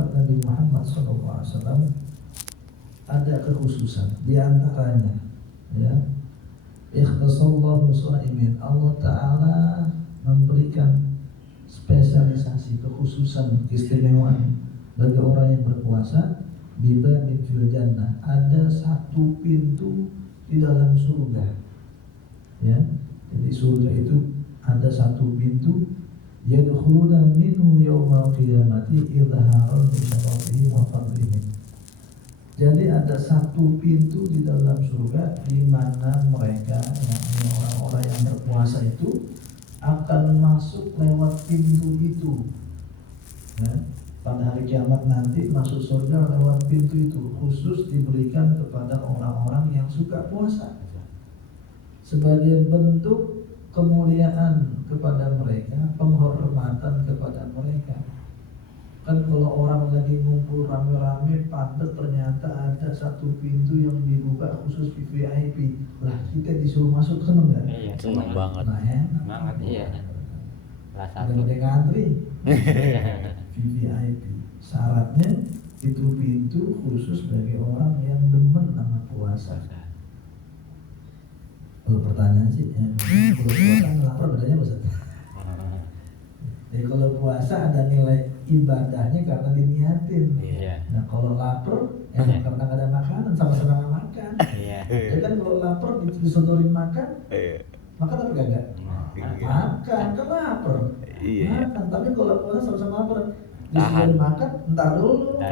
umat Nabi Muhammad SAW ada kekhususan di antaranya, ya. Ikhtasallahu shaimin, Allah Ta'ala memberikan spesialisasi, kekhususan, keistimewaan bagi orang yang berpuasa. Bibabin fil jannah, ada satu pintu di dalam surga, ya. Jadi surga itu ada satu pintu, yadkhuluna minhu yaumal qiyamati idharan bi syarafihim wa fadlihim. Jadi ada satu pintu di dalam surga di mana mereka, orang-orang yang berpuasa itu akan masuk lewat pintu itu. Ya, pada hari kiamat nanti masuk surga lewat pintu itu, khusus diberikan kepada orang-orang yang suka puasa sebagai bentuk kemuliaan kepada mereka, penghormatan kepada mereka. Kan kalau orang lagi ngumpul rame-rame, pantas ternyata ada satu pintu yang dibuka khusus VIP. Lah kita disuruh masuk, seneng nggak? Iya, seneng banget. Nah, ya, banget, iya. Lah satu. Udah ngantri. VIP. Syaratnya itu pintu khusus bagi orang yang demen sama puasa. Kalau pertanyaan sih, ya, kalau puasa lapar bedanya apa Ustaz? Jadi kalau puasa ada nilai ibadahnya karena diniatin. Iya. Nah kalau lapar, karena nggak ada makanan, sama-sama nggak makan. Iya. Ya kan kalau lapar disodorin makan, makan apa kagak? Makan, kan lapar. Makan, tapi kalau puasa sama-sama lapar, disodorin makan, entar dulu.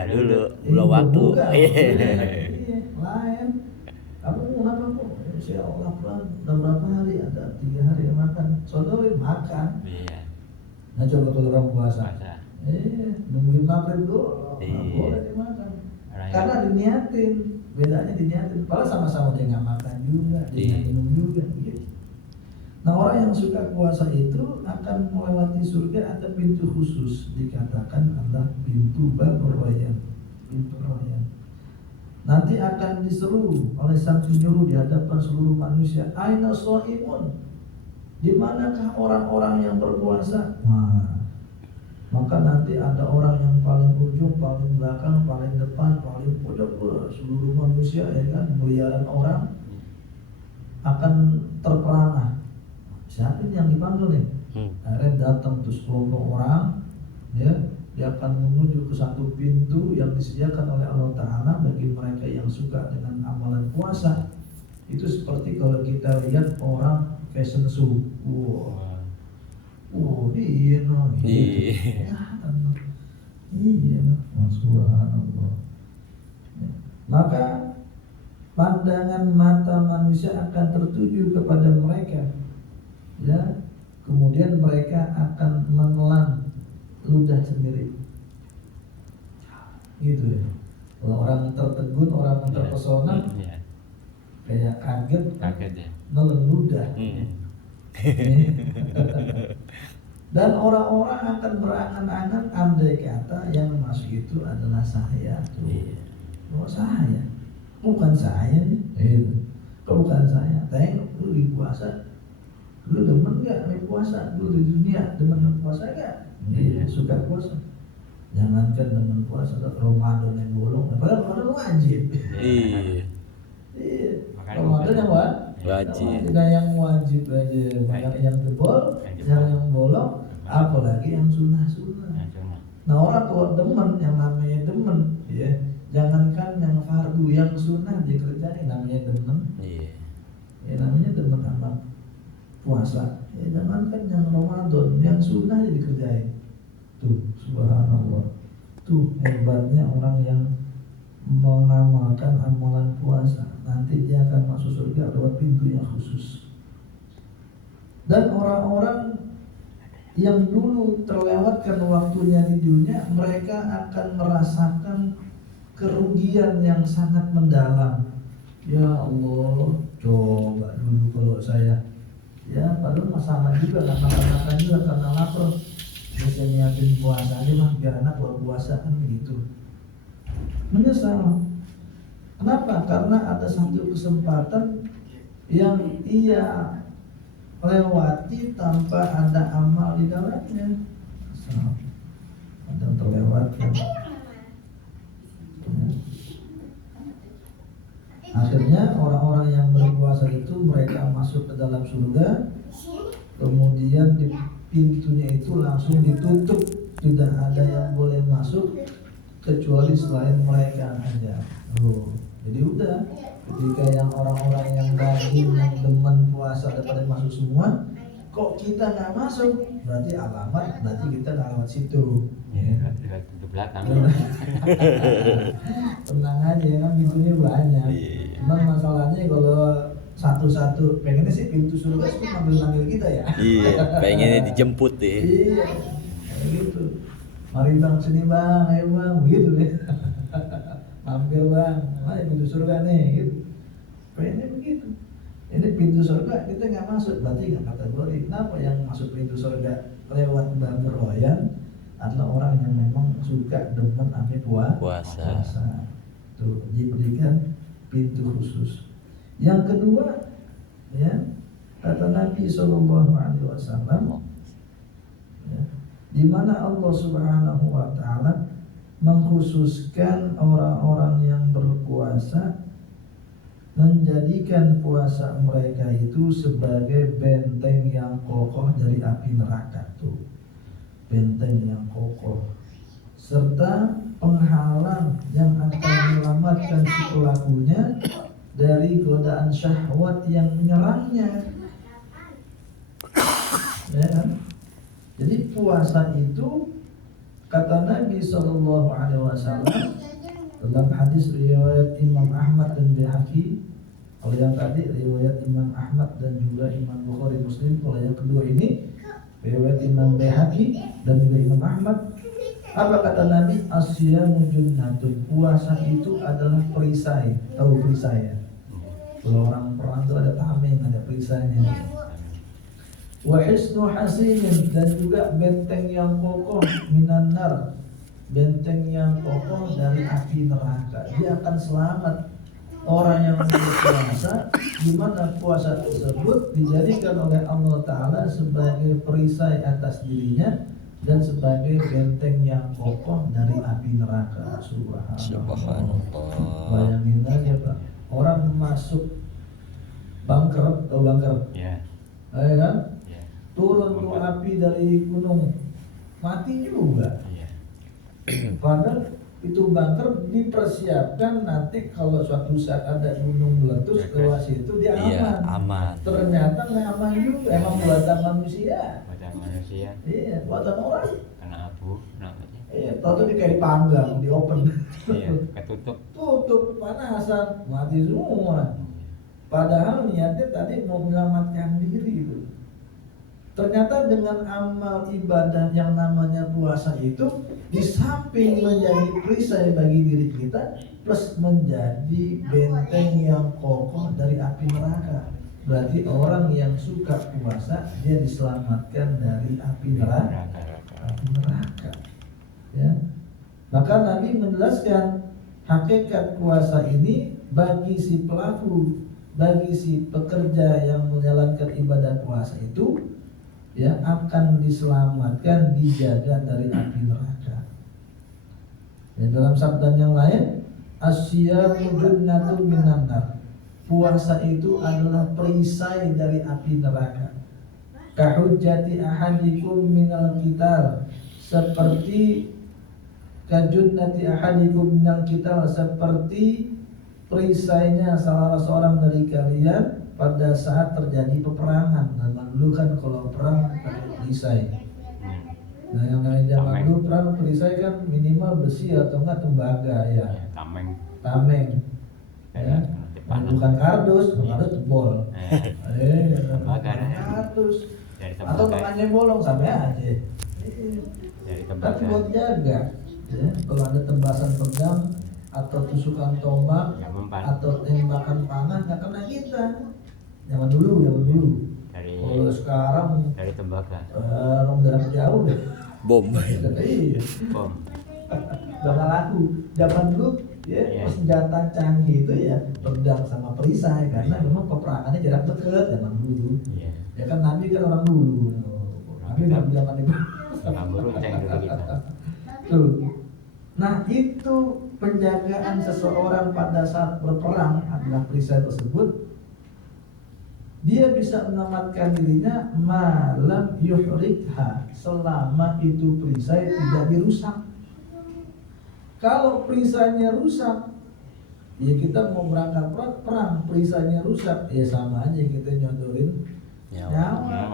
Belum waktu. Iya, lain. Kamu kenapa kok? Insya Allah lapar, udah berapa hari? Ada 3 hari yang makan, sodorin makan. Iya. Nah coba kalau orang puasa, nungguin maghrib dulu, nggak boleh dimakan. Karena diniatin, bedanya diniatin. Padahal sama-sama dia nggak makan juga, dia nggak minum juga, gitu. Nah orang yang suka puasa itu akan melewati surga, ada pintu khusus, dikatakan adalah pintu Babur Rayyan, pintu Rayyan. Nanti akan diseru oleh sang penyuruh di hadapan seluruh manusia, Aina shaimun, di manakah orang-orang yang berpuasa? Nah, maka nanti ada orang yang paling ujung, paling belakang, paling depan, paling pojok, seluruh manusia, ya kan, miliaran orang akan terperangah. Siapa yang dipanggil nih? Akhirnya datang tuh sekelompok orang, ya, dia akan menuju ke satu pintu yang disediakan oleh Allah Ta'ala bagi mereka yang suka dengan amalan puasa. Itu seperti kalau kita lihat orang fashion show, iya no, iya no, subhanallah. Maka pandangan mata manusia akan tertuju kepada mereka, ya. Kemudian mereka akan menelan ludah sendiri, gitu ya. Kalau orang tertegun, orang terpesona, kayak kaget ya, nelen ludah. Dan orang-orang akan berangan-angan andai kata yang masuk itu adalah saya tuh. Oh saya, bukan saya nih. Bukan saya. Tengok lu di puasa, lu demen gak di puasa? Lu di dunia demen puasa gak? Suka puasa. Jangankan demen puasa, Ramadan yang bolong, padahal Ramadan wajib. Iya. Ramadan yang wajib. Kita yang wajib aja, banyak yang jebol, yang bolong, apalagi yang sunnah-sunnah. Nah orang kalau demen, yang namanya demen, ya, jangankan yang fardu, yang sunnah dikerjain, namanya demen. Ya namanya demen sama puasa. Ya jangankan yang Ramadan, yang sunnah dikerjain. Tuh, subhanallah. Tuh hebatnya orang yang mengamalkan amalan puasa. Nanti dia akan masuk surga lewat pintu yang khusus. Dan orang-orang yang dulu terlewatkan waktunya di dunia, mereka akan merasakan kerugian yang sangat mendalam. Ya Allah, coba dulu kalau saya, ya padahal sama juga, gak makan-makan juga karena lapar. Bisa nyiapin puasa aja mah, biar anak buat puasa kan gitu. Menyesal. Kenapa? Karena ada satu kesempatan yang ia lewati tanpa ada amal di dalamnya. Ada terlewatkan. mereka masuk ke dalam surga, kemudian di pintunya itu langsung ditutup, tidak ada yang boleh masuk kecuali selain mereka aja. Jadi udah, ketika yang orang-orang yang rajin, yang demen puasa daripada masuk semua, kok kita nggak masuk, berarti alamat, berarti kita nggak lewat situ. Ya, lihat ke belakang. Tenang aja kan, pintunya banyak. Cuman masalahnya kalau satu-satu, pengennya sih pintu surga itu manggil-manggil kita ya. Iya, pengennya dijemput deh. Iya, kayak gitu. Mari bang, sini bang, ayo bang, begitu deh. Mampir bang, ayo pintu surga nih, gitu. Pengennya begitu. Ini pintu surga kita nggak masuk, berarti nggak kategori. Kenapa yang masuk pintu surga lewat bab royan adalah orang yang memang suka demen ambil puasa. Tuh diberikan pintu khusus. Yang kedua, ya, kata Nabi SAW, ya, di mana Allah Subhanahu Wa Taala mengkhususkan orang-orang yang berpuasa, menjadikan puasa mereka itu sebagai benteng yang kokoh dari api neraka. Tuh, benteng yang kokoh serta penghalang yang akan menyelamatkan si pelakunya dari godaan syahwat yang menyerangnya. Ya kan? Jadi puasa itu, kata Nabi SAW dalam hadis riwayat Imam Ahmad dan Baihaqi. Kalau yang tadi riwayat Imam Ahmad dan juga Imam Bukhari Muslim. Kalau yang kedua ini riwayat Imam Baihaqi dan juga Imam Ahmad. Apa kata Nabi? Asyamu junnatun. Puasa itu adalah perisai. Tahu perisai ya? Kalau orang perang itu ada tameng, ada perisainya. Wa hisnu hasinin, dan juga benteng yang kokoh minan nar, benteng yang kokoh dari api neraka. Dia akan selamat. Orang yang berpuasa, di mana puasa tersebut dijadikan oleh Allah Ta'ala sebagai perisai atas dirinya dan sebagai benteng yang kokoh dari api neraka. Subhanallah. Bayangin aja Pak, orang masuk bunker, atau bunker, ya kan? Turun tuh api dari gunung, mati juga. Padahal itu bunker dipersiapkan nanti kalau suatu saat ada gunung meletus lewat situ dia aman. Ternyata nggak aman juga, emang buatan manusia. Iya, buatan orang. Kena abu namanya. Iya, tahu kayak dipanggang, di open. Iya, ketutup. Tutup panasan, mati semua. Padahal niatnya tadi mau menyelamatkan diri itu. Ternyata dengan amal ibadah yang namanya puasa itu, di samping menjadi perisai bagi diri kita, plus menjadi benteng yang kokoh dari api neraka. Berarti orang yang suka puasa, dia diselamatkan dari api neraka. Ya. Maka Nabi menjelaskan hakikat puasa ini bagi si pelaku, bagi si pekerja yang menjalankan ibadah puasa itu, ya, akan diselamatkan, dijaga dari api neraka. Ya, dalam sabda yang lain, asyamu junnatun minan nar. Puasa itu adalah perisai dari api neraka. Kahujjati ahadikum minal qital, seperti kajunnati ahadikum minal qital, seperti perisainya salah seorang dari kalian pada saat terjadi peperangan. Nah, dulu kan kalau perang pakai perisai. Nah, yang lain zaman dulu perang perisai kan minimal besi atau enggak tembaga ya. Tameng. Ya. Bukan kardus, jebol. Kardus. Atau tengahnya bolong sampai aja. Tapi buat jaga. Ya, kalau ada tembasan pedang atau tusukan tombak atau tembakan panah nggak kena kita. Zaman dulu. Kalau sekarang dari tembaga. Orang jarak jauh deh. Bom. Iya. Bom. Gak laku. Zaman dulu ya, senjata canggih itu ya pedang sama perisai, karena memang peperangannya jarak dekat zaman dulu. Ya kan Nabi kan orang dulu. Nabi nggak zaman itu. Berunceng dulu kita. Tuh. Nah, itu penjagaan seseorang pada saat berperang adalah perisai tersebut. Dia bisa menyelamatkan dirinya malam yuhrikha, selama itu perisai tidak dirusak. Kalau perisainya rusak, ya kita mau berangkat perang, perisainya rusak, ya sama aja kita nyodorin nyawa. Ya,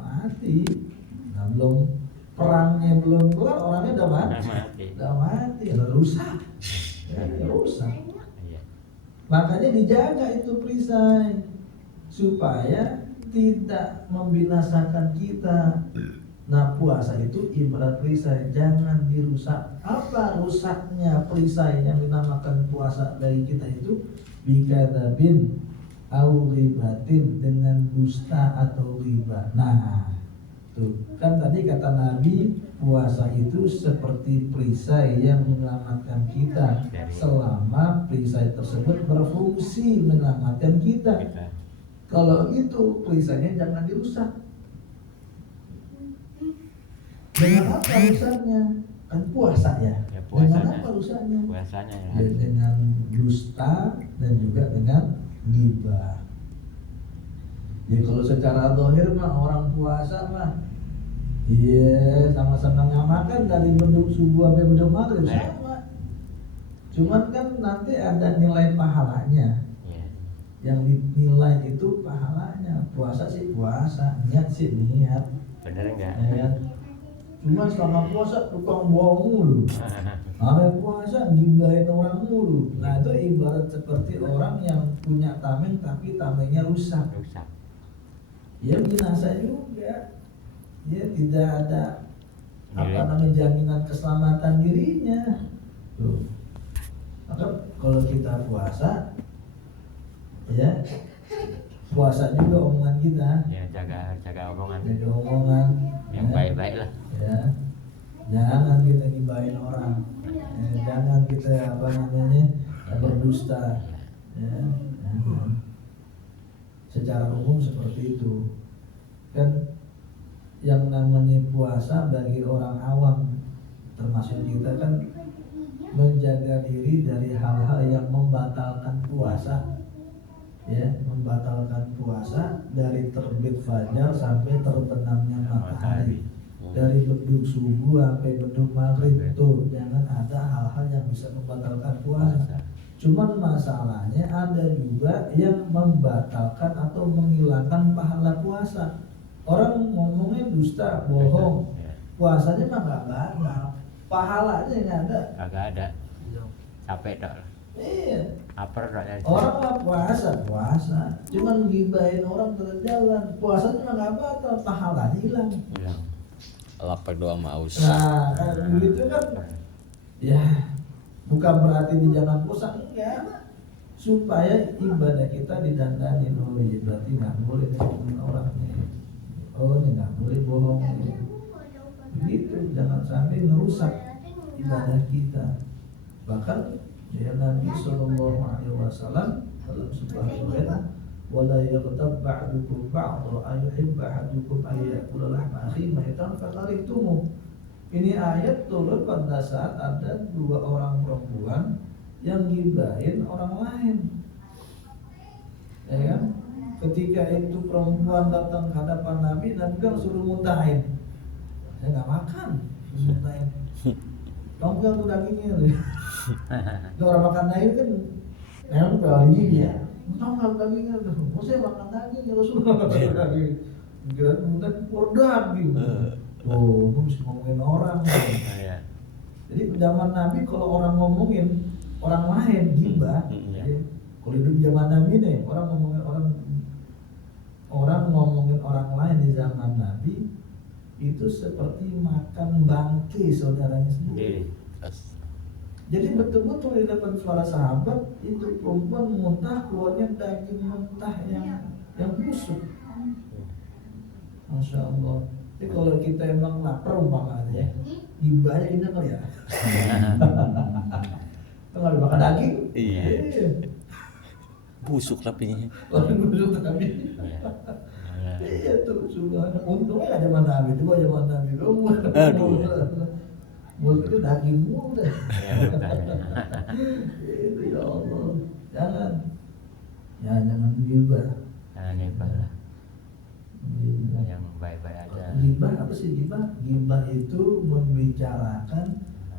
mati. Nah, perangnya belum kelar, orangnya udah mati. Udah mati, udah rusak. Ya, rusak. Makanya dijaga itu perisai supaya tidak membinasakan kita. Nah, puasa itu ibarat perisai, jangan dirusak. Apa rusaknya perisai yang dinamakan puasa dari kita itu? Bikadzabin au ghibatin, dengan dusta atau riba. Nah, tuh kan tadi kata Nabi, puasa itu seperti perisai yang menyelamatkan kita selama perisai tersebut berfungsi menyelamatkan kita. Kalau itu perisainya jangan dirusak. Dengan apa rusaknya? Kan puasa ya. Dengan apa rusaknya? Puasanya ya. Dengan dusta dan juga dengan ghibah. Ya kalau secara zahir mah orang puasa mah iya sama-sama ngamakan dari beduk subuh sampai beduk maghrib sama. Cuman kan nanti ada nilai pahalanya. Yang dinilai itu pahalanya. Puasa sih puasa, niat sih niat. Bener enggak? Ya. Cuma selama puasa tukang bohong mulu. Hari puasa gibahin orang mulu. Nah itu ibarat seperti orang yang punya tameng tapi tamengnya rusak. Ya binasa juga. Ya tidak ada jaminan keselamatan dirinya. Tuh. Maka kalau kita puasa, ya puasa juga omongan kita. Ya jaga omongan. Jaga omongan. Yang baik-baik lah. Ya, jangan kita gibahin orang. Ya, jangan kita berdusta. Ya, jangan. Secara umum seperti itu. Kan yang namanya puasa bagi orang awam termasuk kita kan menjaga diri dari hal-hal yang membatalkan puasa. Ya, membatalkan puasa dari terbit fajar sampai terbenamnya matahari, dari beduk subuh sampai beduk maghrib. Tuh jangan ada hal-hal yang bisa membatalkan puasa. Cuman masalahnya ada juga yang membatalkan atau menghilangkan pahala puasa. Orang ngomongnya dusta, bohong, puasanya mah nggak batal, pahalanya nggak ada. Kagak ada. Capek dok. Iya. Aja. Orang mah puasa, cuman gibahin orang terus jalan, puasanya mah nggak batal, pahalanya hilang. Lapar doang aus. Nah, begitu kan, ya bukan berarti di zaman puasa enggak, supaya ibadah kita didandani. Oh iya berarti nggak boleh ngomongin orang nih. Oh ini nggak boleh bohong nih. Begitu, jangan sampai ngerusak ibadah kita. Bahkan ya Nabi Sallallahu Alaihi Wasallam dalam sebuah riwayat, wala yaghtab ba'dukum ba'dha ayuhibba ahadukum ayyakula lahma akhihi maitan fakarihtumu. Ini ayat turun pada saat ada dua orang perempuan yang gibahin orang lain. Ya kan? Ketika itu perempuan datang ke hadapan Nabi, Nabi kan suruh muntahin. Saya nggak makan, muntahin. Tongkel tuh dagingnya tuh. Orang makan daging kan memang kali ya. Tongkel dagingnya tuh. Mau saya makan daging ya Rasulullah makan daging. Kira kemudian pur daging. Oh, gue mesti ngomongin orang. Jadi zaman Nabi kalau orang ngomongin orang lain gibah. Kalau hidup zaman Nabi nih, orang ngomongin orang lain di zaman Nabi itu seperti makan bangkai saudaranya sendiri. Jadi betul-betul di depan para sahabat itu perempuan muntah, keluarnya daging mentah yang busuk. Masya Allah. Jadi kalau kita emang lapar umpamanya, gibahnya ini kali ya. Kalau makan daging, iya. Busuk tapi. Busuk tapi. Iya tuh, subhanallah. Untungnya ada zaman Nabi, coba zaman Nabi kamu. Mulut itu daging mulu deh. Itu ya Allah. Jangan gibah. Jangan gibah lah. Iya. Yang baik-baik aja. Gibah apa sih gibah? Gibah itu membicarakan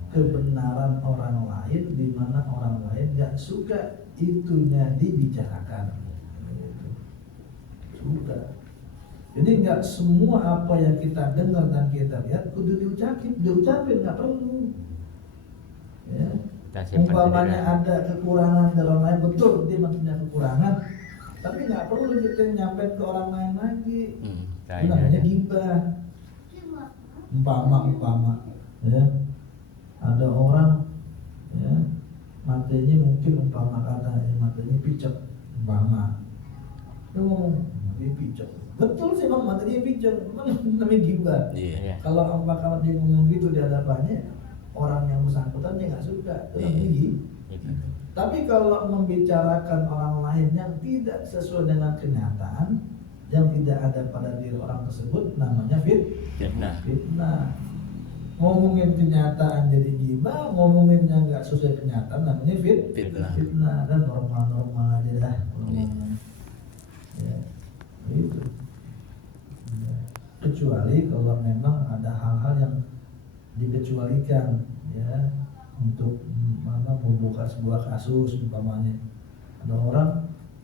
kebenaran orang lain di mana orang lain nggak suka itunya dibicarakan. Gitu. Suka. Jadi nggak semua apa yang kita dengar dan kita lihat kudu diucapin nggak perlu. Ya. Kita simpan Umpamanya sendiri. ada kekurangan dari orang lain, betul dia maksudnya kekurangan, tapi nggak perlu kita nyampein ke orang lain lagi. Kita Itu ini namanya aja. gibah. Umpama, ya ada orang, ya matanya mungkin umpama kata matanya picek, umpama, dia ngomong matanya picek, betul sih bang matanya picek, namanya gibah. Iya. Iya. Kalau dia ngomong gitu di hadapannya orang yang bersangkutan dia nggak suka, itu namanya gibah. Gitu. Tapi kalau membicarakan orang lain yang tidak sesuai dengan kenyataan, yang tidak ada pada diri orang tersebut, namanya Fitnah. fitnah. Ngomongin kenyataan jadi gibah, ngomonginnya nggak sesuai kenyataan, namanya Fitnah. fitnah. Dan normal aja dah ngomongnya. Ya, gitu. Ya. Kecuali kalau memang ada hal-hal yang dikecualikan, ya, untuk membongkar sebuah kasus umpamanya ada orang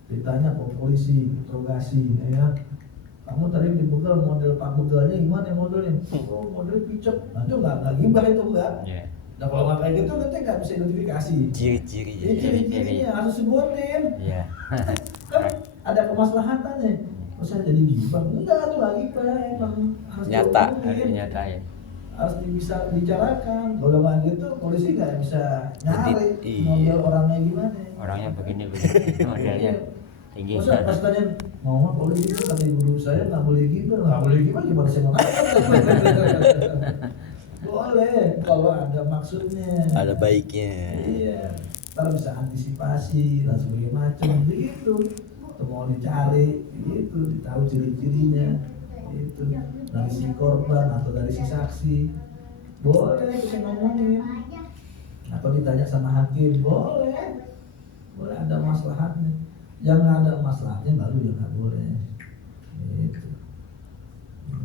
ditanya ke polisi interogasi, ya kamu tadi dibegal model pak begalnya gimana modelnya? Oh model picek, nah itu nggak gibah itu enggak. Iya. Nah kalau nggak kayak gitu nanti nggak bisa identifikasi. Ciri-cirinya. Ini ciri-cirinya harus sebutin. Iya. Kan ada kemaslahatannya. Oh saya jadi gibah? Enggak tuh nggak gibah, emang harus Nyata. diomongin. Harus dinyatain. Harus bisa bicarakan. Kalau nggak gitu polisi nggak bisa nyari Iya. model orangnya gimana. Orangnya begini modelnya tinggi. Masa pas tanya mau boleh gitu kata guru saya nggak boleh gitu, nggak boleh gitu gimana saya mau nanya? Boleh kalau ada maksudnya. Ada baiknya. Iya, ntar bisa antisipasi dan sebagainya macam begitu. Atau mau dicari gitu, ditahu ciri-cirinya itu dari si korban atau dari si saksi. Boleh kita ngomongin. Atau ditanya sama hakim, boleh ada maslahatnya. Yang nggak ada masalahnya baru yang nggak boleh. Gitu.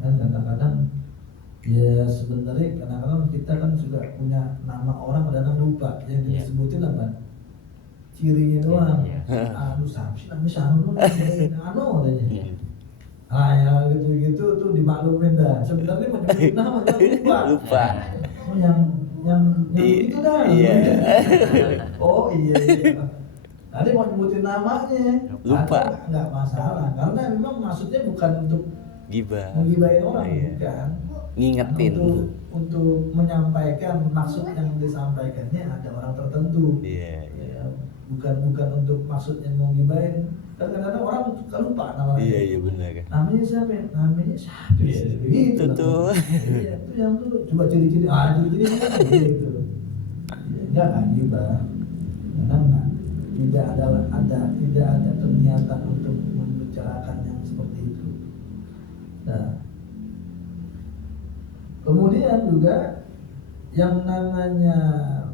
Kan kadang-kadang ya sebenarnya kadang-kadang kita kan juga punya nama orang kadang-kadang lupa yang Iya. disebutin apa cirinya doang. Iya. Aduh siapa sih namanya Sanu anu katanya. Iya. Ah ya gitu-gitu tuh dimaklumin dah. Sebenarnya menyebutin nama jangan lupa. Lupa. Oh yang itu dah. Iya. Oh iya. Tadi mau nyebutin namanya, Lupa. nggak masalah, karena memang maksudnya bukan untuk Gibah. menggibahin orang, Iya. bukan. Ngingetin. Karena untuk menyampaikan maksud yang disampaikannya ada orang tertentu. Iya. Ya, bukan untuk maksudnya mau gibahin. Kan kadang-kadang orang suka lupa namanya. Iya benar kan. Namanya siapa? Namanya siapa? Iya. Gitu. Itu tuh. Iya, itu yang tuh coba ciri-ciri. Ciri-cirinya gitu. Ya, enggak gibah. Karena tidak ada niatan untuk membicarakan yang seperti itu. Nah, kemudian juga yang namanya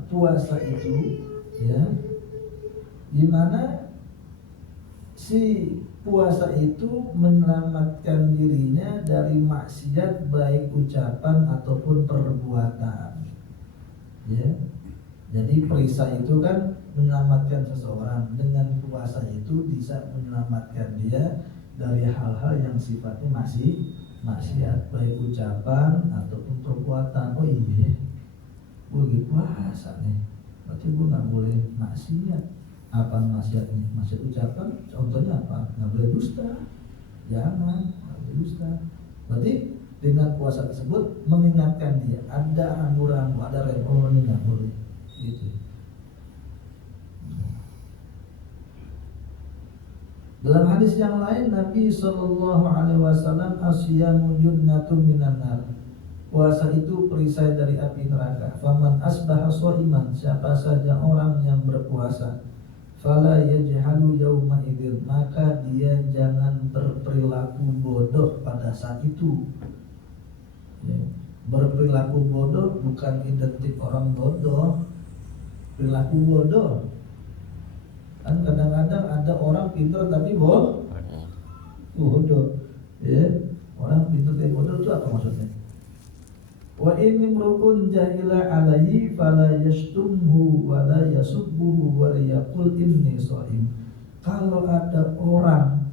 puasa itu, ya, dimana si puasa itu menyelamatkan dirinya dari maksiat baik ucapan ataupun perbuatan, ya. Jadi perisai itu kan menyelamatkan seseorang, dengan puasa itu bisa menyelamatkan dia dari hal-hal yang sifatnya masih maksiat baik ucapan ataupun perbuatan. Oh iya, gue lagi puasa nih, berarti gue nggak boleh maksiat. Apa maksiatnya? Maksiat ucapan, contohnya apa? Nggak boleh dusta, jangan, nggak boleh dusta. Berarti dengan puasa tersebut mengingatkan dia ada rambu-rambu, ada rem, ini nggak boleh. Gitu. Dalam hadis yang lain Nabi SAW asyamu junnatun minan nar. Puasa itu perisai dari api neraka. Faman asbaha shaiman, siapa saja orang yang berpuasa, fala yajhalu yauma idzin, maka dia jangan berperilaku bodoh pada saat itu. Ya. Berperilaku bodoh bukan identik orang bodoh. Perilaku bodoh. Kan kadang-kadang ada orang pintar tapi bodoh. Ya, orang pintar tapi bodoh itu apa maksudnya? Wa inni mru'un jahila alaihi fala yashtumhu wa la yasubbuhu wa yaqul inni shaim. Kalau ada orang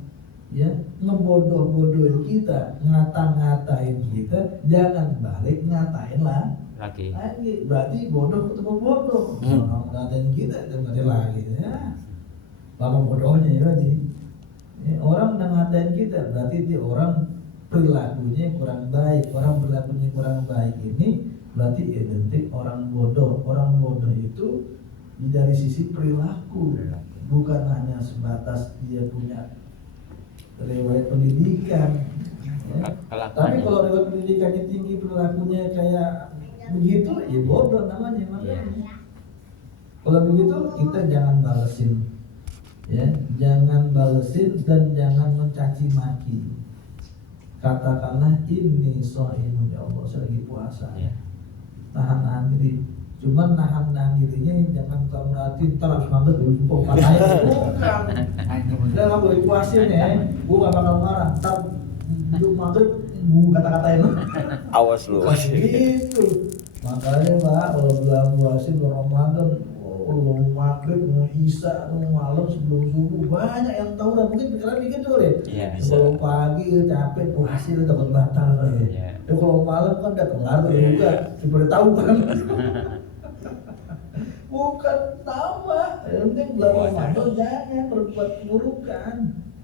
ya ngebodoh-bodohin kita, ngata-ngatain kita, jangan balik ngatain lah lagi. Berarti bodoh ketemu bodoh. Orang ngatain kita itu ngatain lagi ya. Lama bodohnya ya berarti. Ya, orang udah ngatain kita berarti dia orang perilakunya kurang baik. Orang perilakunya kurang baik ini berarti identik orang bodoh. Orang bodoh itu dari sisi perilaku, bukan hanya sebatas dia punya riwayat pendidikan. Ya. Tapi kalau riwayat pendidikannya tinggi, perilakunya kayak begitu, ya bodoh namanya makanya. Kalau begitu kita jangan balesin, ya, jangan balesin dan jangan mencaci maki. Katakanlah ini shaimun, ya Allah saya lagi puasa. Ya. Nahan diri. Cuman nahan dirinya jangan kamu berarti ntar harus mantep dulu katanya. Bukan. Udah kamu lagi puasin ya. Gua gak bakal marah. Ntar lu maghrib gua kata-katain lu. Awas lu. Gitu. Makanya Pak kalau bulan puasin bulan Ramadan, mau maghrib, mau isya, mau malam sebelum subuh banyak yang tahu dan mungkin pikiran begitu deh. Iya. Kalau pagi capek puasin takut batal ya. Iya. Tapi kalau malam kan udah kelar juga, sebenarnya tahu kan. Bukan sama, yang penting bulan Ramadan jangan berbuat keburukan.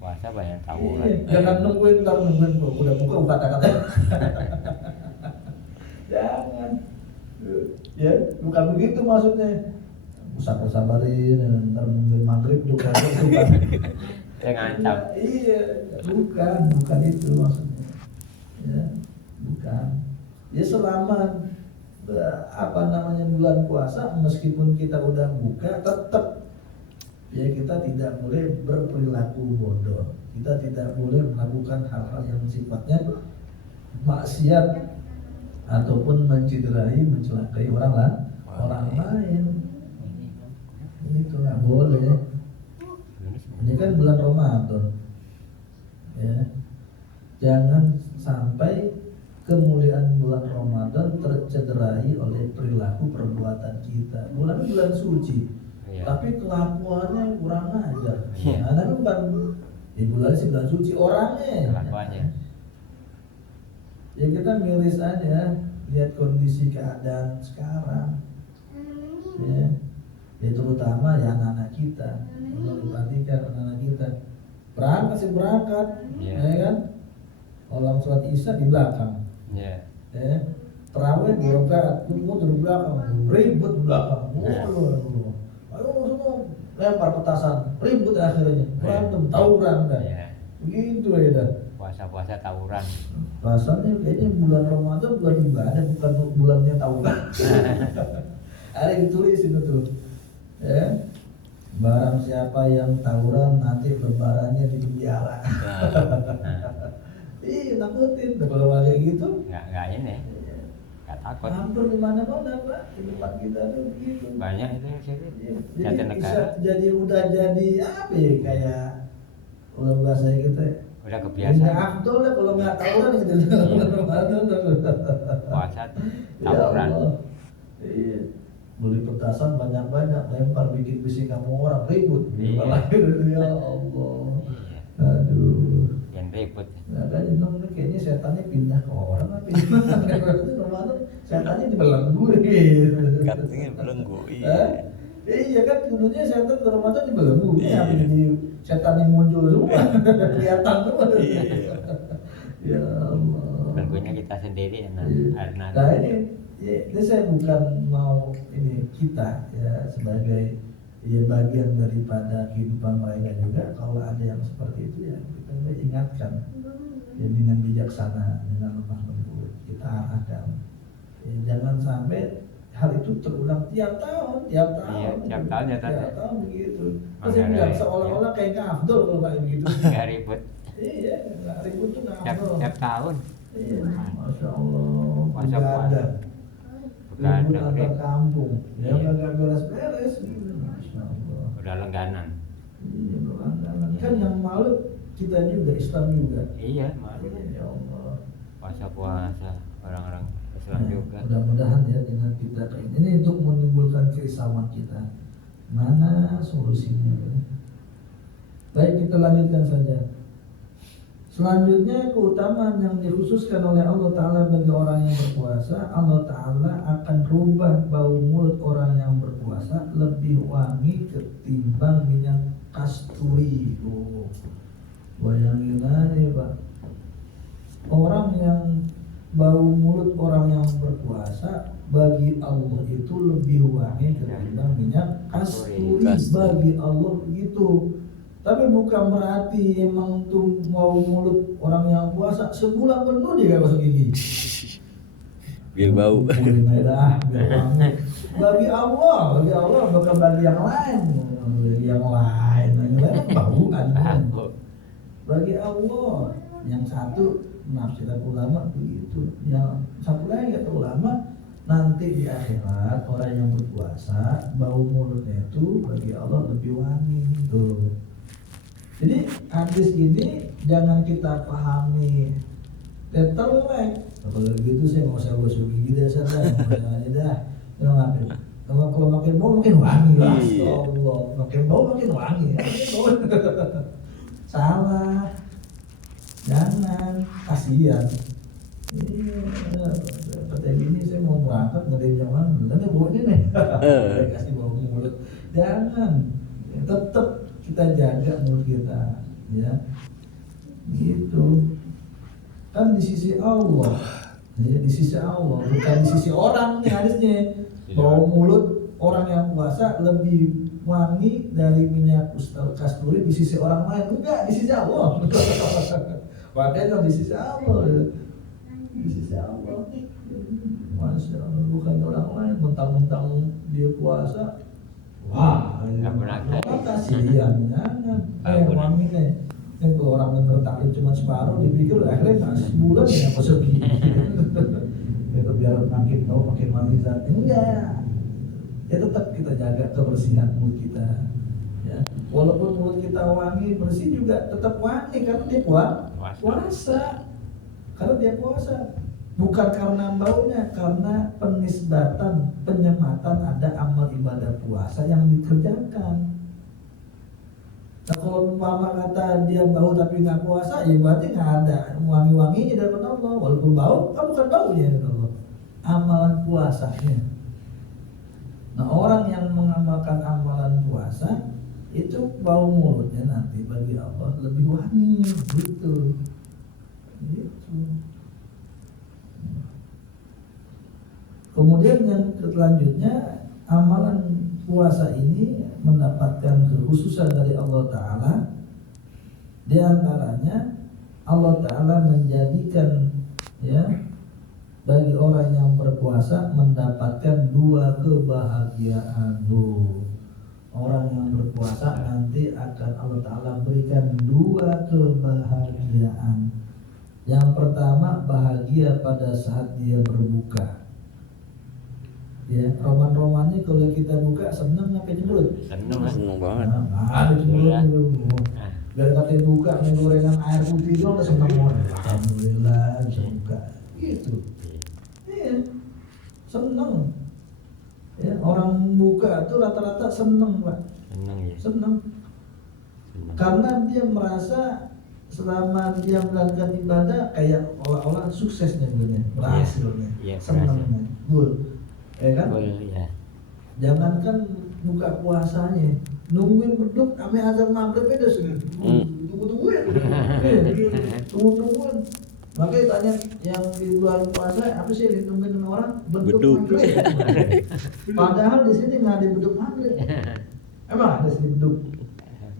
Puasa banyak tahu Iya, lah. jangan nungguin udah buka kata-kata. Jangan. Ya, bukan begitu maksudnya. Sabarin, ntar nungguin maghrib juga bukan. Yang ngancam. Iya, bukan itu maksudnya. Ya, bukan. Ya selama bulan puasa meskipun kita udah buka tetap ya kita tidak boleh berperilaku bodoh. Kita tidak boleh melakukan hal-hal yang sifatnya maksiat ataupun mencederai, mencelakai orang lain. Itu nggak boleh. Ini kan bulan Ramadan. Ya. Jangan sampai kemuliaan bulan Ramadan tercederai oleh perilaku perbuatan kita. Bulan suci, Iya. tapi kelakuannya kurang ajar. Iya. Nah, tapi bukan di bulan sih bulan suci orangnya. Kelakuannya. Ya kita miris aja lihat kondisi keadaan sekarang. Ya terutama ya anak-anak kita. Kalau diperhatikan anak-anak kita berangkat, Iya. ya kan? Orang sholat isya di belakang. Iya. Terawih 2 rakaat, semua duduk belakang, ribut belakang. Ayo semua lempar petasan, ribut akhirnya, berantem, tawuran dah. Iya. Begitu ya dah. Puasa tawuran. Rasanya kayaknya bulan Ramadan bulan ibadah, bukan bulannya tawuran. Ada yang tulis itu tuh, ya. Barang siapa yang tawuran nanti lebarannya di penjara. Iya, nakutin. Kalau kayak gitu, Nggak ini. Nggak takut. hampir di mana-mana Pak, di tempat kita tuh begitu. Banyak itu yang sini. Jadi Jatinegara. udah jadi apa ya, kayak kalau bahasa kita Udah ini kebiasaan. afdol lah kalau nggak tawuran gitu. Puasa Ya tawuran. Allah. Iya. Beli petasan banyak-banyak, lempar bikin bising kamu orang ribut. Iya. Ya Allah. Iya. Aduh. Yang ribut. Nah kan ini kayaknya setannya pindah ke orang apa gimana? Berarti Ramadan setannya dibelenggu gitu. Katanya belenggu. Hah? Iya kan dulunya setan ke Ramadan dibelenggu. Ini Iya. apa jadi setan yang muncul semua kelihatan semua. Iya. Ya Allah. Belenggunya kita sendiri ya. Iya. Nah ini saya bukan mau ini kita ya sebagai ya bagian daripada kehidupan mereka juga. Kalau ada yang seperti itu ya kita ingatkan ya dengan bijaksana, dengan lemah lembut kita arahkan. Ya, jangan sampai hal itu terulang tiap tahun. Iya, tiap tahun ya, Tan. Tiap tahun begitu. Terus Makanya, saya bilang ya. seolah-olah kayak nggak afdol kalau kayak begitu. Nggak ribut. Iya, nggak ribut tuh nggak afdol. Tiap tahun. Iya, masya Allah. Puasa-puasa. Begadang. Ribut Begadang, antar ribut. kampung. Ya Iya. nggak beres-beres. Masya Allah. Udah langganan. Iya, berlangganan. Kan yang malu kita juga, Islam juga. Iya, malu. Ya Allah. Puasa orang-orang Islam Nah, juga. mudah-mudahan ya dengan kita kayak ini untuk menimbulkan kerisauan kita. Mana solusinya? Baik, kita lanjutkan saja. Selanjutnya, keutamaan yang dikhususkan oleh Allah Ta'ala bagi orang yang berpuasa, Allah Ta'ala akan rubah bau mulut orang yang berpuasa lebih wangi ketimbang minyak kasturi. Oh, bayangin aja Pak, orang yang bau mulut orang yang berpuasa bagi Allah itu lebih wangi ketimbang minyak kasturi. Bagi Allah begitu. Tapi bukan berarti emang tuh mau mulut orang yang puasa sebulan penuh dia gak masuk gigi. Biar bau. Merah, biar wangi. Bagi Allah bukan bagi yang lain. Yang lain kan bauan. Bagi Allah, yang satu menafsirkan ulama begitu. Yang satu lagi kata ulama, nanti di akhirat orang yang berpuasa bau mulutnya itu bagi Allah lebih wangi tuh. Jadi hadis ini jangan kita pahami tetelek. Kalau gitu saya nggak usah gosok gigi dah, aja dah. Kalau makin bau makin wangi. Allah, makin bau makin wangi. Salah. Jangan, kasihan. Seperti ini saya mau berangkat nggak ada yang mana, nanti baunya nih. Kasih bau mulut. Jangan, tetap kita jaga mulut kita, ya. Gitu. Kan di sisi Allah, ya, di sisi Allah, bukan di sisi orang nih hadisnya. Bau mulut orang yang puasa lebih wangi dari minyak kasturi di sisi orang lain, enggak, di sisi Allah. Padahal di sisi Allah, di sisi Allah. Masya Allah, bukan orang lain. Mentang-mentang dia puasa, wah, nggak pernah kasihan, jangan. Wangi nih. Ini kalau orang denger taklim cuma separuh, dipikir akhirnya sebulan ya apa segini. Itu biar makin tahu makin wangi zat. Enggak. Ya tetap kita jaga kebersihan mulut kita. Ya. Walaupun mulut kita wangi bersih juga tetap wangi karena dia puasa. Karena dia puasa. Bukan karena baunya, karena penisbatan, penyematan ada amal ibadah puasa yang dikerjakan. Nah, kalau umpama kata dia bau tapi nggak puasa, ya berarti nggak ada wangi-wanginya dari Allah. Walaupun bau, kan bukan baunya dari Allah, amalan puasanya. Nah, orang yang mengamalkan amalan puasa itu bau mulutnya nanti bagi Allah lebih wangi, gitu. Kemudian yang selanjutnya, amalan puasa ini mendapatkan kekhususan dari Allah Ta'ala. Di antaranya Allah Ta'ala menjadikan, ya, bagi orang yang berpuasa mendapatkan dua kebahagiaan. Orang yang berpuasa nanti akan Allah Ta'ala berikan dua kebahagiaan. Yang pertama, bahagia pada saat dia berbuka. Ya, roman-romannya kalau kita buka seneng apa cemberut? Seneng banget. Ada cemberut dulu. Dari katanya buka nih gorengan air putih doang udah seneng banget. Alhamdulillah bisa buka. Gitu. Iya, seneng. Ya, orang buka tuh rata-rata seneng Pak. Seneng ya. Seneng. Karena dia merasa selama dia melakukan ibadah kayak olah-olah suksesnya bener, berhasilnya, Iya, senengnya, gul. Ya kan? Ya. Jangankan buka puasanya, nungguin beduk ame azan maghrib udah segini. Tunggu-tungguin. Tunggu-tungguin. Makanya tanya yang di bulan puasa apa sih ditungguin orang? Beduk maghrib. Padahal di sini nggak ada beduk maghrib. Emang ada sini beduk?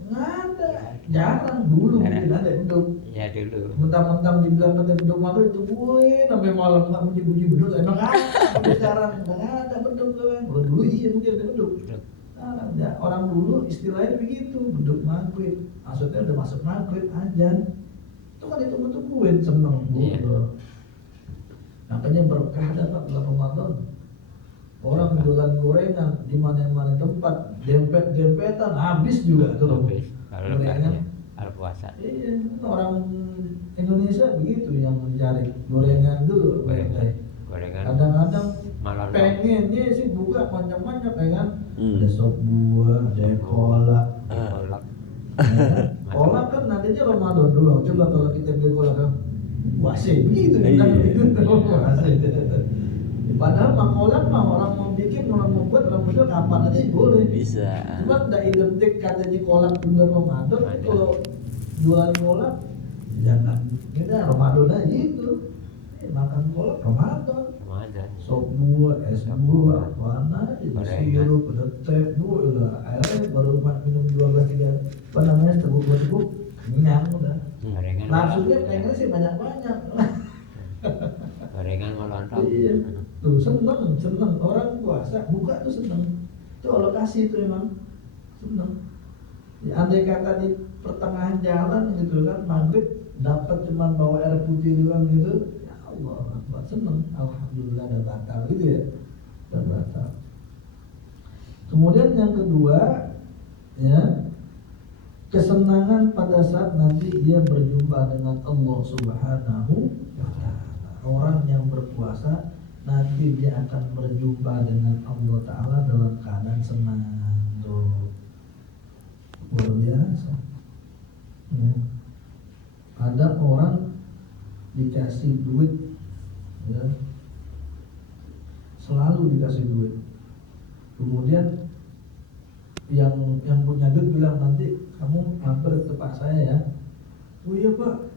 Nggak ada. Jarang dulu mungkin ada beduk. Ya dulu. Mentang-mentang dibilang ada beduk maghrib tungguin sampai malam nggak muji-muji beduk. Emang ada sampai sekarang nggak ada beduk kan? Kalau dulu iya mungkin ada beduk. Nah, ya, orang dulu istilahnya begitu, beduk maghrib. Maksudnya udah masuk maghrib azan. Itu kan ditunggu-tungguin seneng. Makanya berkah dapat bulan Ramadan. Orang jualan gorengan di mana-mana tempat dempet-dempetan habis juga tuh. Kalau Gorengan Kalau puasa. Iya, orang Indonesia begitu yang mencari gorengan dulu. Gorengan. Kadang-kadang Malam. pengen dia sih buka banyak-banyak ya kan. Hmm. Ada sop buah, ada kolak. Kolak. Kolak kan nantinya Ramadan doang. Coba kalau kita beli kolak kan puasa begitu Iya. kan begitu puasa. Padahal mah kolak mah orang mau bikin, orang mau buat, orang model kapan aja boleh. Bisa. Cuma tidak identik katanya kolak bulan Ramadan. Kalau jualan kolak jangan ini Ramadan aja itu. Makan kolak Ramadan. Ramadan. Sop buah, es buah, mana aja sirup, ada teh buah, udah airnya baru minum 12-3 apa namanya teguk-teguk kenyang udah. Gorengan. Nafsunya pengennya sih banyak-banyak. Gorengan mau lontong. Iya. Tuh seneng orang puasa buka tuh seneng. Itu alokasi itu emang seneng. Ya, andai kata di pertengahan jalan gitu kan maghrib dapat cuman bawa air putih doang gitu, ya Allah, buat seneng. Alhamdulillah udah batal gitu ya, udah batal. Kemudian yang kedua, ya kesenangan pada saat nanti dia berjumpa dengan Allah Subhanahu wa Ta'ala. Orang yang berpuasa nanti dia akan berjumpa dengan Allah Ta'ala dalam keadaan senang. Tuh luar biasa ya. Ada orang dikasih duit ya, selalu dikasih duit, kemudian yang punya duit bilang nanti kamu mampir ke tempat saya ya. Oh iya pak,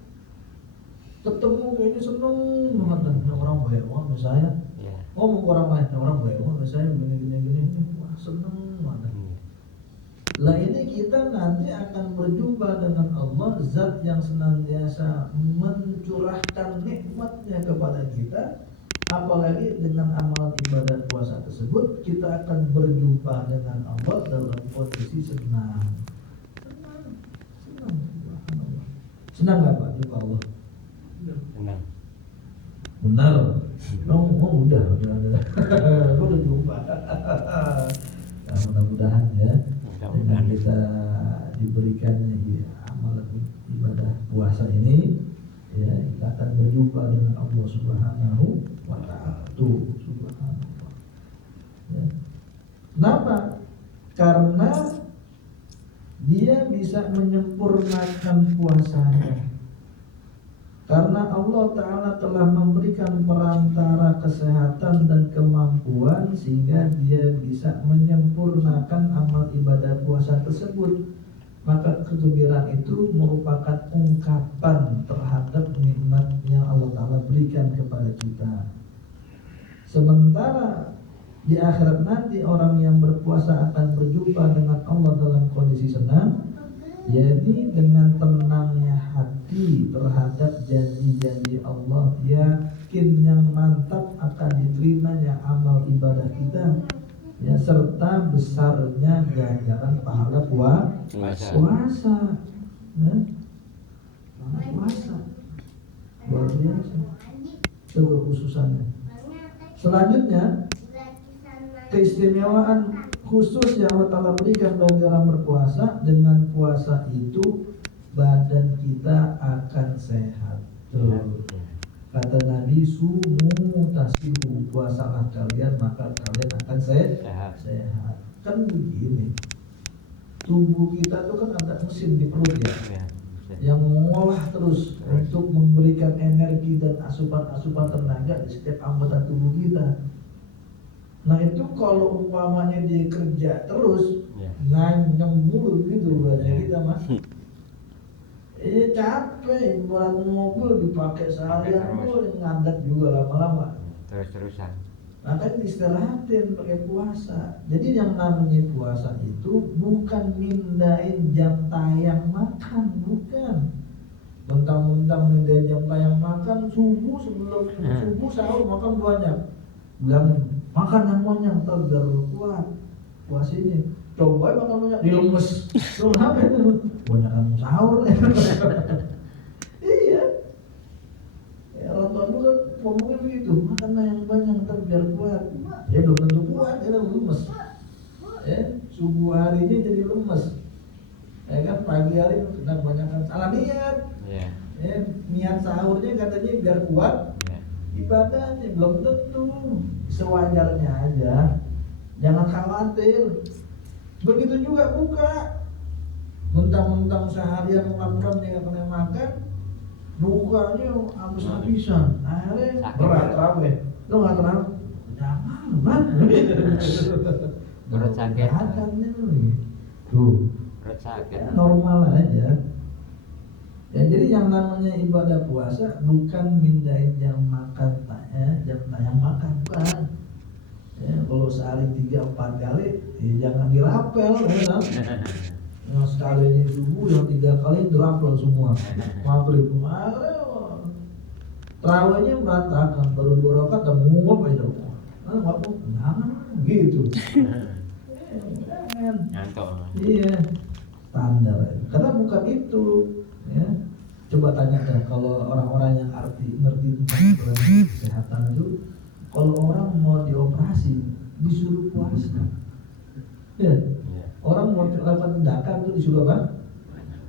ketemu kayaknya seneng banget dan orang baik banget sama saya. Iya. Ngomong ke orang lain, orang baik banget sama saya gini, wah seneng banget. Lah ini kita nanti akan berjumpa dengan Allah, zat yang senantiasa mencurahkan nikmatnya kepada kita. Apalagi dengan amal ibadah puasa tersebut, kita akan berjumpa dengan Allah dalam kondisi senang. Senang nggak Pak jumpa Allah? Senang. Benar. Oh udah. Aku udah jumpa. Nah, mudah-mudahan ya. Dengan kita diberikannya ya, amal ibadah puasa ini, ya kita akan berjumpa dengan Allah Subhanahu wa Ta'ala. Tuh, subhanallah. Ya. Kenapa? Karena dia bisa menyempurnakan puasanya. Karena Allah Ta'ala telah memberikan perantara kesehatan dan kemampuan sehingga dia bisa menyempurnakan amal ibadah puasa tersebut. Maka kegembiraan itu merupakan ungkapan terhadap nikmat yang Allah Ta'ala berikan kepada kita. Sementara di akhirat nanti orang yang berpuasa akan berjumpa dengan Allah dalam kondisi senang, jadi dengan tenangnya hati terhadap janji-janji Allah, yakin yang mantap akan diterimanya amal ibadah kita, ya serta besarnya ganjaran pahala puasa, ya. Puasa luar biasa. Itu kekhususannya. Selanjutnya keistimewaan khusus yang Allah Ta'ala berikan bagi orang berpuasa. Dengan puasa itu badan kita akan sehat. Tuh. Kata Nabi, sumu tasihu, puasalah kalian maka kalian akan sehat. Kan begini, tubuh kita tuh kan ada mesin di perut ya, yang mengolah terus untuk memberikan energi dan asupan tenaga di setiap anggota tubuh kita. Nah itu kalau umpamanya dia kerja terus, nganyem mulu gitu badan kita mas. Capek, buat mobil dipakai seharian tuh ngadat juga lama-lama. Terus-terusan. Nah kan diistirahatin pakai puasa. Jadi yang namanya puasa itu bukan mindahin jam tayang makan, bukan. Mentang-mentang mindahin jam tayang makan, sebelum subuh sahur makan banyak. Bilang makan yang banyak, ntar biar kuat puasanya. Coba makan banyak, dilemes. Lu ngapain lu? Banyakan sahur. Iya. Ya orang tua gue kan ngomongnya begitu, makanlah yang banyak, ntar biar kuat. Ya belum tentu kuat, ya lemes. Ya, subuh harinya jadi lemes. Ya kan pagi hari sudah kebanyakan salah niat. Iya. Niat sahurnya katanya biar kuat, Iya. ibadahnya belum tentu, sewajarnya aja. Jangan khawatir. Begitu juga buka. Mentang-mentang seharian makan dia nggak pernah makan, bukanya habis-habisan. Akhirnya berat terawih. Lo nggak terawih? Jangan, Perut sakit. Makannya tuh. Perut sakit. Ya, normal aja. Ya jadi yang namanya ibadah puasa bukan mindahin jam makan, jam tayang makan, bukan. Ya, kalau sehari 3-4 kali, ya jangan dirapel, ya kan? Yang sekalinya subuh, yang 3 kali dirapel semua. Maghrib kemarin, terawihnya berantakan, baru 2 rakaat dan muap aja. Jangan, gitu. Jangan. Ngantuk. Iya, standar. Karena bukan itu, ya. Coba tanya deh, kalau orang-orang yang ngerti tentang kesehatan itu, kalau orang mau dioperasi disuruh puasa, ya. Orang mau melakukan tindakan itu disuruh apa?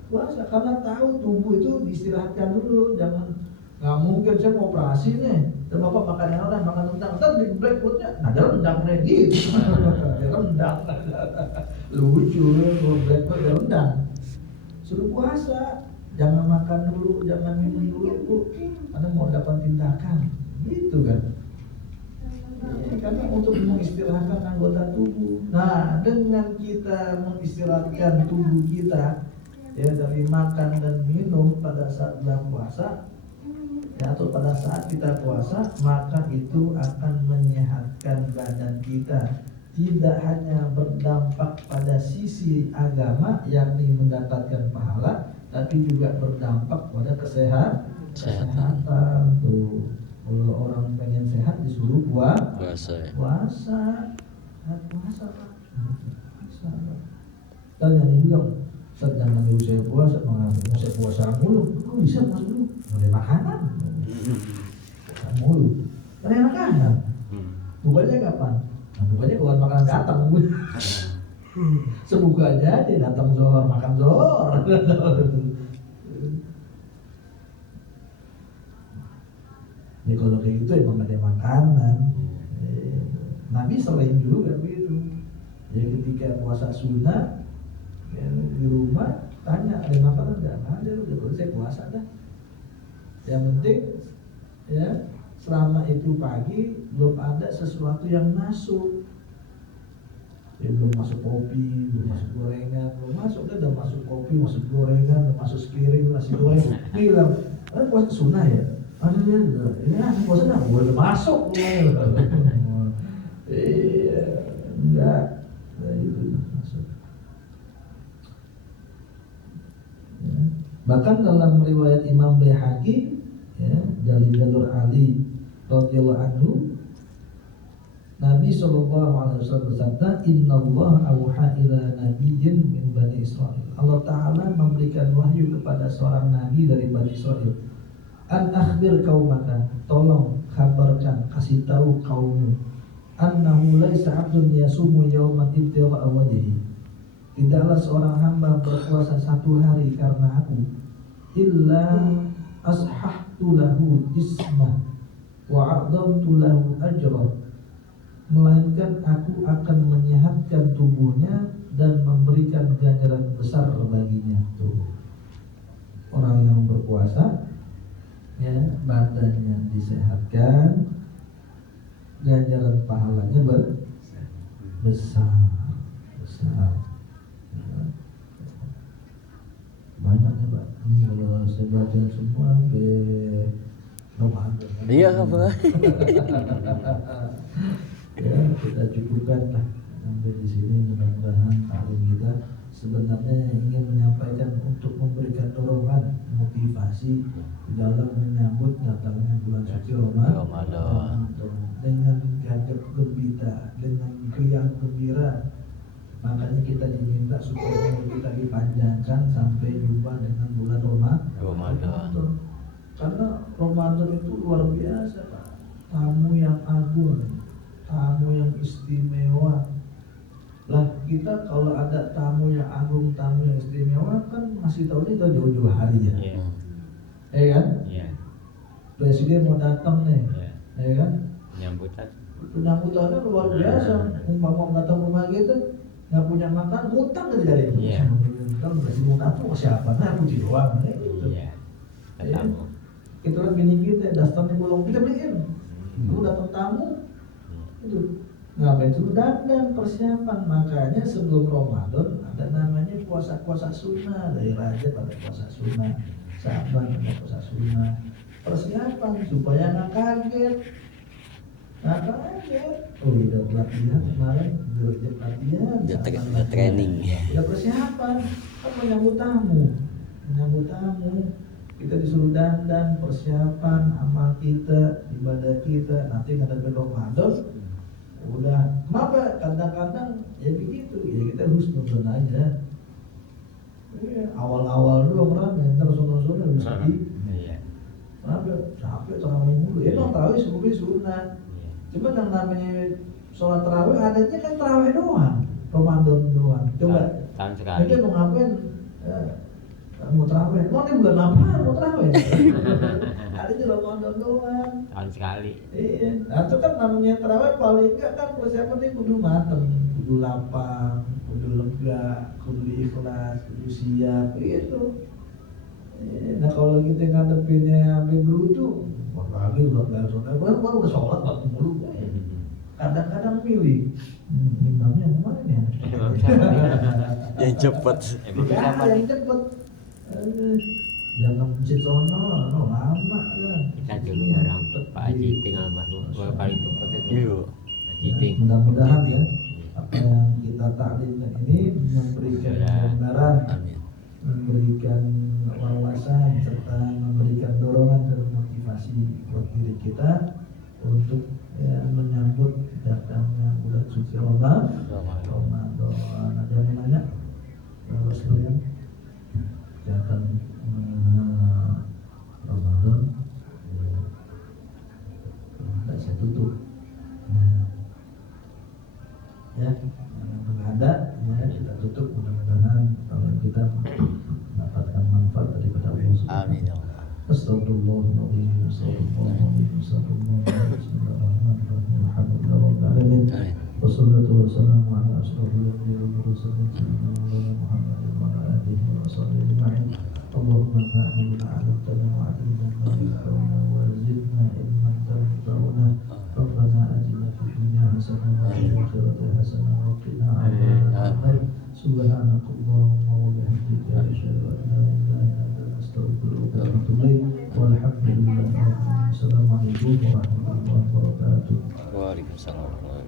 Puasa, karena tahu tubuh itu diistirahatkan dulu, jangan nggak mungkin saya mau operasi nih, dan bapak makan yang lain, makan rendang, ntar di blackboardnya ada rendang nih gitu, ada rendang, lucu ya kalau blackboard ada rendang, suruh puasa, jangan makan dulu, jangan minum dulu bu, karena mau dapat tindakan, gitu kan? Ya, karena untuk mengistirahatkan anggota tubuh. Nah, dengan kita mengistirahatkan tubuh kita ya dari makan dan minum pada saat bulan puasa, ya, atau pada saat kita puasa, maka itu akan menyehatkan badan kita. Tidak hanya berdampak pada sisi agama, yakni mendapatkan pahala, tapi juga berdampak pada kesehatan. Tuh, kalau orang pengen sehat disuruh puasa. Puasa. Dan yang ini bilang, Ustaz jangan dulu saya puasa, mau saya puasa mulu. Kok bisa puasa dulu? Ada makanan. Puasa mulu. Ada makanan. Bukanya kapan? Nah, bukanya bukan makanan datang. Sebukanya dia datang zohor, makan zohor. Ya kalau kayak gitu emang ada makanan. Nabi selain juga begitu. Ya ketika puasa sunnah ya, di rumah tanya ada makanan nggak? Ada, udah saya puasa dah. Yang penting ya selama itu pagi belum ada sesuatu yang masuk. Ya, belum masuk kopi, belum masuk gorengan, belum masuk udah masuk kopi, masuk gorengan, masuk sepiring nasi goreng. Bilang, puasa sunnah ya? Ada ya, puasa dah, boleh masuk. Iya, enggak itu masuk. Ya. Bahkan dalam riwayat Imam Baihaqi ya, dari jalur Ali radhiyallahu anhu, Nabi SAW bersabda, Innallaha awha ila nabiyyin min Bani Israel. Allah Ta'ala memberikan wahyu kepada seorang nabi dari Bani Israel. An akhbir qaumaka, tolong kabarkan, kasih tahu kaummu, annahu laisa 'abdun yasumu yawman ibtigha'a wajhi. Tidaklah seorang hamba berpuasa satu hari karena aku, illa ashahtu lahu jismah wa 'adzamtu lahu ajrah, melainkan aku akan menyehatkan tubuhnya dan memberikan ganjaran besar baginya. Tuh, orang yang berpuasa ya badannya disehatkan, ganjaran pahalanya besar. Banyak ya Pak, ini kalau saya baca semua ke Ramadan. Iya Pak. Ya kita cukupkan lah sampai di sini. Mudah-mudahan taklim kita sebenarnya ingin menyampaikan untuk memberikan dorongan, motivasi di dalam menyambut datangnya bulan suci Ramadan dengan gagap gembira, dengan riang gembira. Makanya kita diminta supaya umur kita dipanjangkan sampai jumpa dengan bulan Ramadan. Karena Ramadan itu luar biasa Pak, tamu yang agung, tamu yang istimewa. Lah kita kalau ada tamu yang agung, tamu yang istimewa kan masih tahunya itu jauh-jauh hari ya. Iya. Kan? Iya. Presiden mau datang nih, Iya. kan? Penyambutan. Penyambutannya luar biasa. Umpama datang rumah kita nggak punya makan, ngutang gitu dari itu. Iya. Kan presiden mau datang ke siapa? Nah, putih doang. Gitu. Iya. Tamu. Itu kan bini kita, daftarnya belum kita beliin. Lu datang tamu, itu ngapain itu dandan persiapan. Makanya sebelum Ramadan ada namanya puasa sunnah. Dari Rajab ada puasa sunnah, Syaban ada puasa sunnah. Persiapan supaya nggak kaget. Oh udah pelatihan kemarin, udah pelatihan, Udah training. udah persiapan, kan menyambut tamu. Kita disuruh dandan, persiapan, amal kita, ibadah kita. Nanti ngadepin Ramadan, udah kenapa? Kadang-kadang ya begitu, ya kita husnuzon aja. Awal-awal dulu orang ntar sunnah-sunnah udah sedih. Iya. Kenapa? Capek terawih mulu. Emang terawih subuh sunnah. Cuma yang namanya sholat terawih adanya kan terawih doang, Ramadan doang. Coba. Tahun sekali. Mereka mau ngapain? Mau terawih. Mau nih bulan apa? Mau terawih. Ada di Ramadan doang. Tahun sekali. Iya. Nah, itu kan namanya terawih paling enggak kan persiapan ini kudu mateng, kudu lapang, kudu lega, kudu ikhlas, kudu siap. Gitu. Nah kalau kita ngadepinnya sampai gerutu, lagi udah sholat, baru udah sholat waktu mulu. Kadang-kadang pilih, imamnya yang mana ya? Imam siapa nih? Yang cepet. Emang siapa nih? Yang cepet. Jangan mencit sono, lama kan. Kita dulu ya orang Pak Haji tinggal masuk paling cepat itu. Iya. Haji Ting. Mudah-mudahan ya apa yang kita taklimkan ini memberikan gambaran, Amin. memberikan wawasan serta memberikan dorongan dan motivasi buat diri kita untuk ya, menyambut datangnya bulan suci Ramadan. Ada yang mau nanya? Terus kalian datang Ramadan, tidak saya tutup. Ya, nggak ada, ya kita tutup. Mudah-mudahan kalau kita mendapatkan manfaat daripada Allah Subhanahu. Amin ya Allah. Astagfirullahaladzim. Bismillahirrahmanirrahim. Alhamdulillahirabbil alamin. Amin. Wassalatu wassalamu ala asyrofil anbiya'i wal mursalin sayyidina Maulana Muhammadin wa ala alihi wa sahbihi ajma'in. Allahumma fa'alna 'allamtana wa 'allimna ma yanfa'una wa zidna ilman tanfa'una. Rabbana atina fid dunya hasanah wa fil akhirati hasanah wa qina adzabannar. Subhanakallahumma wa bihamdika asyhadu an la ilaha illa anta astaghfiruka wa atubu ilaik. Walhamdulillah. Assalamualaikum warahmatullahi wabarakatuh. Waalaikumsalam.